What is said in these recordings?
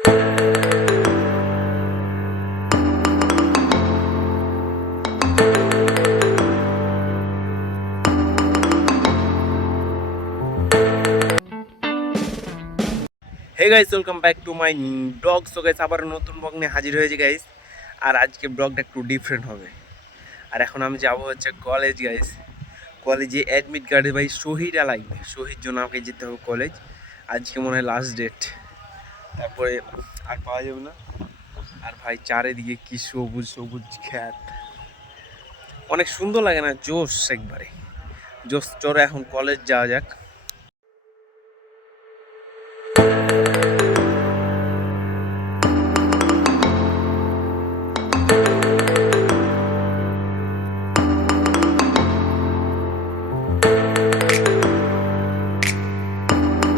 Hey guys, welcome back to my blog. So guys, আবার নতুন blog নিয়ে হাজির হয়েছে গাইস। আর আজকে ব্লগটা একটু ডিফারেন্ট হবে। আর এখন আমি যাব হচ্ছে কলেজ গাইস। কলেজে অ্যাডমিট কার্ডে ভাই সহিটা লাগবে, সহির জন্য আমাকে যেতে হবে কলেজ। আজকে মনে হয় লাস্ট ডেট, তারপরে আর পাওয়া যাবে না। আর ভাই চারিদিকে কি সবুজ সবুজ খ্যাত, অনেক সুন্দর লাগে না? জোশ একবারে জোশ। চলো এখন কলেজ যাওয়া যাক।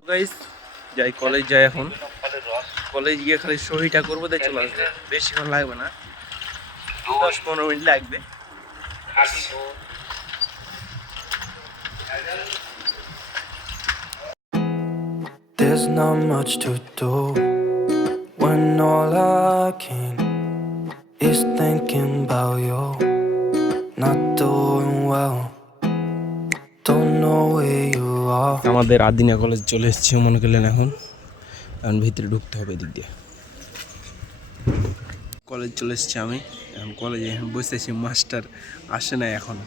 গাইস যাই, কলেজ যাই এখন। কলেজ গিয়ে খালি সহিটা করবো, দিয়ে চলে আসবে। বেশিক্ষণ লাগবে না, 10-15 মিনিট লাগবে। There's not much to do when all I can is thinking about you. Not doing well, don't know where you are. আমাদের আদিনা কলেজ চলে এসেছি মনে করলেন এখন, কারণ ভিতরে ঢুকতে হবে দিক দিয়ে। কলেজ চলে এসেছি আমি এখন। কলেজে এখন বসেছি, মাস্টার আসে নাই এখনো,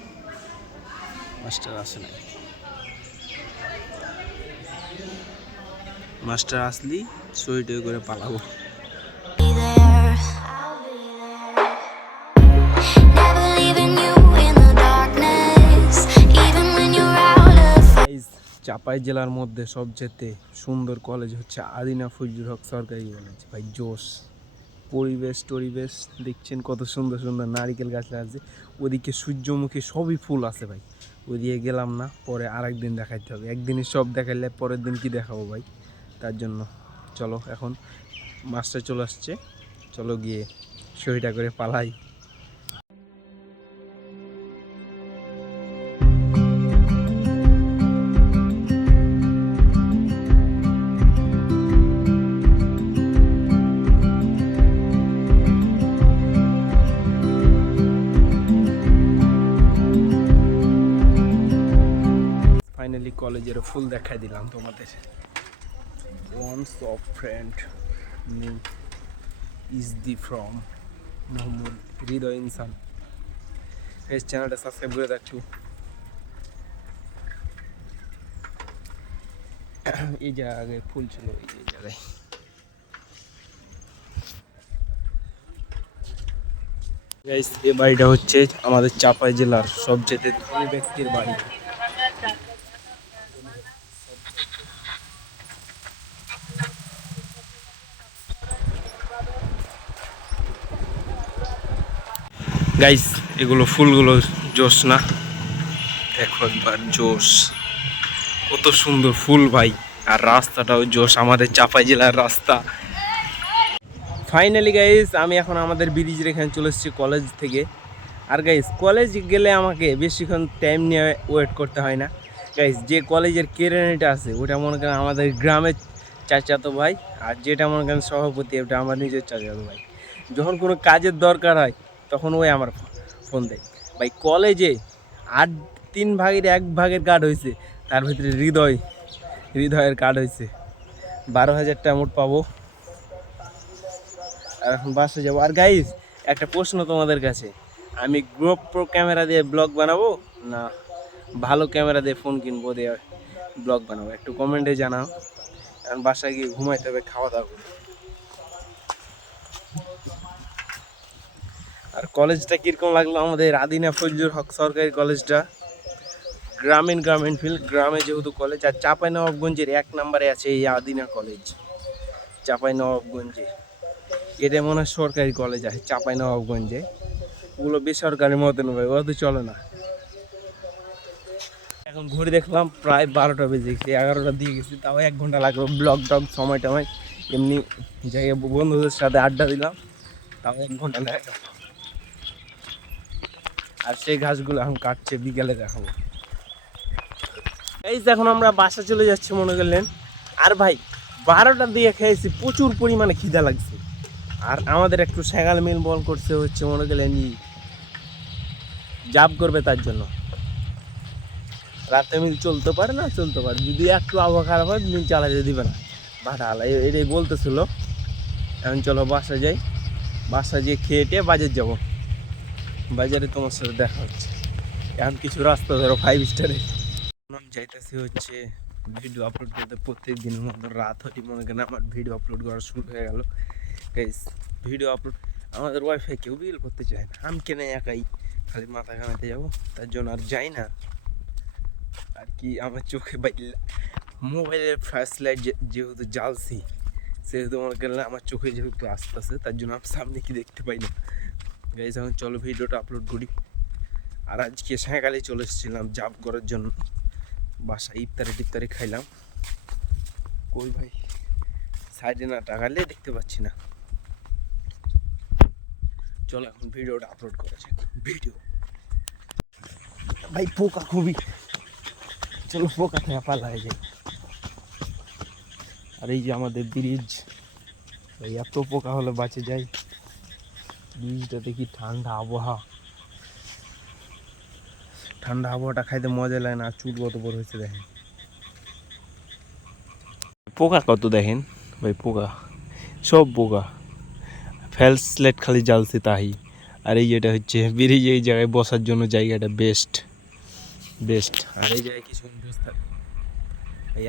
মাস্টার আসে নাই। মাস্টার আসলেই সইটা করে পালাবো। চাপাই জেলার মধ্যে সবচেয়ে সুন্দর কলেজ হচ্ছে আদিনা ফজলুল হক সরকারি কলেজ। ভাই জোশ, পরিবেশ টরিবেশ দেখছেন কত সুন্দর সুন্দর নারিকেল গাছ আছে, ওদিকে সূর্যমুখী সবই ফুল আছে ভাই। ওদিকে গেলাম না, পরে আরেকদিন দেখাইতে হবে। একদিনে সব দেখাইলে পরের দিন কি দেখাবো ভাই? তার জন্য চলো এখন, মাস্টার চলে আসছে, চলো গিয়ে সইটা করে পালাই। ফাইনালি কলেজের ফুল দেখাই দিলাম তোমাদের। Once of friend name is the from Mohammad Hridoy Insan. এই চ্যানেলটা সাবস্ক্রাইব করে রাখছো। এই জায়গায় ফুল ছিল, এই জায়গায়। গাইস, এই বাড়িটা হচ্ছে আমাদের চাপাই জেলার সবচেয়ে ধনী ব্যক্তির বাড়ি। গাইস, এগুলো ফুলগুলো জোশ না? দেখো একবার, জোশ, কত সুন্দর ফুল ভাই। আর রাস্তাটাও জোশ, আমাদের চাপাই জেলার রাস্তা। ফাইনালি গাইস, আমি এখন আমাদের ব্রিজের এখানে চলে এসেছি কলেজ থেকে। আর গাইস, কলেজ গেলে আমাকে বেশিক্ষণ টাইম নিয়ে ওয়েট করতে হয় না গাইস। যে কলেজের কেরানিটা আছে ওটা মনে করেন আমাদের গ্রামের চাচাতো ভাই, আর যেটা মনে করেন সভাপতি ওটা আমার নিজের চাচাতো ভাই। যখন কোনো কাজের দরকার হয় তখন ওই আমার ফোন দেয়। ভাই কলেজে 3 ভাগের 1 ভাগের কার্ড হয়েছে, তার ভিতরে হৃদয়ের কার্ড হয়েছে। 12,000 টাকা মোট পাবো। আর এখন বাসে যাবো। আর গাইস, একটা প্রশ্ন তোমাদের কাছে, আমি GoPro ক্যামেরা দিয়ে ব্লগ বানাবো না ভালো ক্যামেরা দিয়ে ফোন কিনবো দিয়ে ব্লগ বানাবো? একটু কমেন্টে জানাও। এখন বাসায় গিয়ে ঘুমাইতে হবে, খাওয়া দাওয়া করবো। আর কলেজটা কীরকম লাগলো আমাদের আদিনা ফজলুল হক সরকারি কলেজটা? গ্রামীণ ফিল্ড, গ্রামে যেহেতু কলেজ। আর চাঁপাইনবাবগঞ্জের 1 নম্বরে আছে এই আদিনা কলেজ, চাঁপাইনবাবগঞ্জে। এটা মনে হয় সরকারি কলেজ আছে চাঁপাইনবাবগঞ্জে, ওগুলো বেসরকারি মতন ভাই, ও তো চলে না। এখন ঘুরে দেখলাম প্রায় 12টা বেজে গেছে, 11টা দিয়ে গেছি, তাও 1 ঘন্টা লাগলো। ব্লগ টগ সময় টময় এমনি জায়গায় বন্ধুদের সাথে আড্ডা দিলাম, তাও 1 ঘন্টা লেগে। আর সেই ঘাসগুলো এখন কাটছে, বিকেলে দেখাবো। এই যে এখন আমরা বাসা চলে যাচ্ছি মনে করলেন। আর ভাই 12টার দিকে খেয়েছি, প্রচুর পরিমাণে খিদা লাগছে। আর আমাদের একটু সেগাল মিল বল করছে হচ্ছে মনে গেলেন জাব করবে তার জন্য। রাতে মিল চলতে পারে না, চলতে পারে, যদি একটু আবহাওয়া খারাপ হয় মিল চালাতে দিবে না। ভাটা আলা এটাই বলতেছিল। এখন চলো বাসা যাই, বাসা গিয়ে খেয়ে টেয়ে বাজার যাবো। বাজারে তোমার সাথে দেখা হচ্ছে। এখন কিছু রাস্তা ধরো 5 স্টারে আমি যাইতেছি হচ্ছে ভিডিও আপলোড করতে। প্রত্যেক দিনের মতো রাত হলে মনে করেন আমার ভিডিও আপলোড করা শুরু হয়ে গেল। গাইস ভিডিও আপলোড আমাদের ওয়াইফাই কেউ বিল করতে চায় না, আমি কেন একাই খালি মাথা ঘামাতে যাবো, তার জন্য আর যাই না। আর কি আমার চোখে মোবাইলের ফ্ল্যাশ লাইট যেহেতু জ্বালছি, সেহেতু মনে করেন আমার চোখে যেহেতু আসতেছে, তার জন্য আমি সামনে কি দেখতে পাই না। গাইস এখন চলো ভিডিওটা আপলোড করি। আর আজকে সকালে চলে এসেছিলাম জাব করার জন্য, বাসায় ইফতারি খাইলাম। কই ভাই সাইডে না টাকালে দেখতে পাচ্ছি না। চলো এখন ভিডিওটা আপলোড করা যাক। ভিডিও ভাই পোকা খুবই, চলো পোকা থেকে পালাই যায়। আর এই যে আমাদের ব্রিজ, ভাই এত পোকা হলে বাঁচে যায়। ব্রিজটা দেখি ঠান্ডা আবহাওয়া, ঠান্ডা আবহাওয়াটা খাইতে মজা লাগে না। চুল কত বড় হয়েছে দেখেন, পোকা কত দেখেন ভাই, পোকা সব পোকা। ফেলস লাইট খালি জ্বালছে তাই। আর এই যেটা হচ্ছে ব্রিজ, এই জায়গায় বসার জন্য জায়গাটা বেস্ট বেস্ট। আর এই জায়গায় কিছুক্ষণ বসে থাকবে।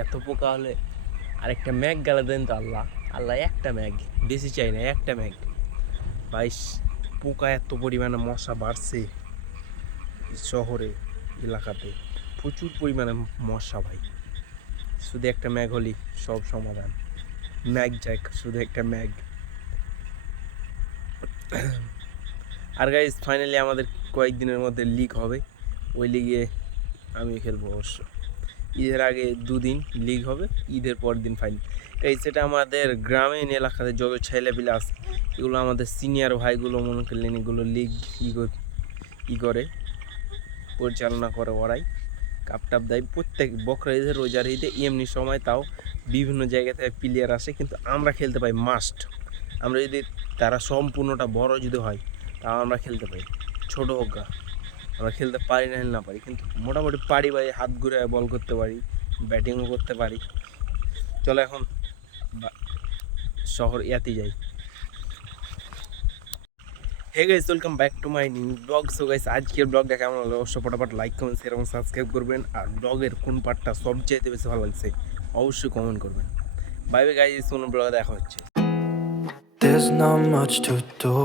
এত পোকা হলে আরেকটা ম্যাগ গেলে দেন তো আল্লাহ, আল্লাহ একটা ম্যাগ, বেশি চাই না, একটা ম্যাগ। ভাই পোকা এত পরিমাণে মশা বাড়ছে শহরে এলাকাতে, প্রচুর পরিমাণে মশা ভাই। শুধু একটা ম্যাগ হলেই সব সমাধান। ম্যাগ যাক, শুধু একটা ম্যাগ। আর গাইজ ফাইনালি আমাদের কয়েকদিনের মধ্যে লিগ হবে, ওই লিগে আমি খেলবো অবশ্য। ঈদের আগে 2 দিন লিগ হবে, ঈদের পর দিন ফাইনাল। গাইজ সেটা আমাদের গ্রামীণ এলাকাতে যত ছেলেপিলে আছে, এগুলো আমাদের সিনিয়র ভাইগুলো মনে করলেন, এগুলো লিগ করে পরিচালনা করে, ওরাই কাপ টাপ দেয় প্রত্যেক বকরা ঈদের, রোজার ঈদে, এমনি সময় তাও বিভিন্ন জায়গা থেকে প্লেয়ার আসে, কিন্তু আমরা খেলতে পাই মাস্ট। আমরা যদি তারা সম্পূর্ণটা বড় যদি হয় তাও আমরা খেলতে পাই, ছোটো হোক গা আমরা খেলতে পারি না পারি, কিন্তু মোটামুটি পারি ভাই, হাত ঘুরে বল করতে পারি, ব্যাটিংও করতে পারি। চলো এখন শহর ইয়াতে যাই। Hey guys, welcome back to my new blog. So guys আজকের ব্লগটা কেমন হলো অবশ্যই ফটাফট লাইক কমেন্ট শেয়ার এবং সাবস্ক্রাইব করবেন। আর ব্লগের কোন পার্টটা সবচেয়ে বেশি ভালো লাগছে অবশ্যই কমেন্ট করবেন। বাই বাই গাইস, কোন ব্লগে দেখা হচ্ছে। There's not much to do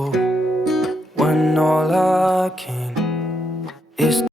when all I can is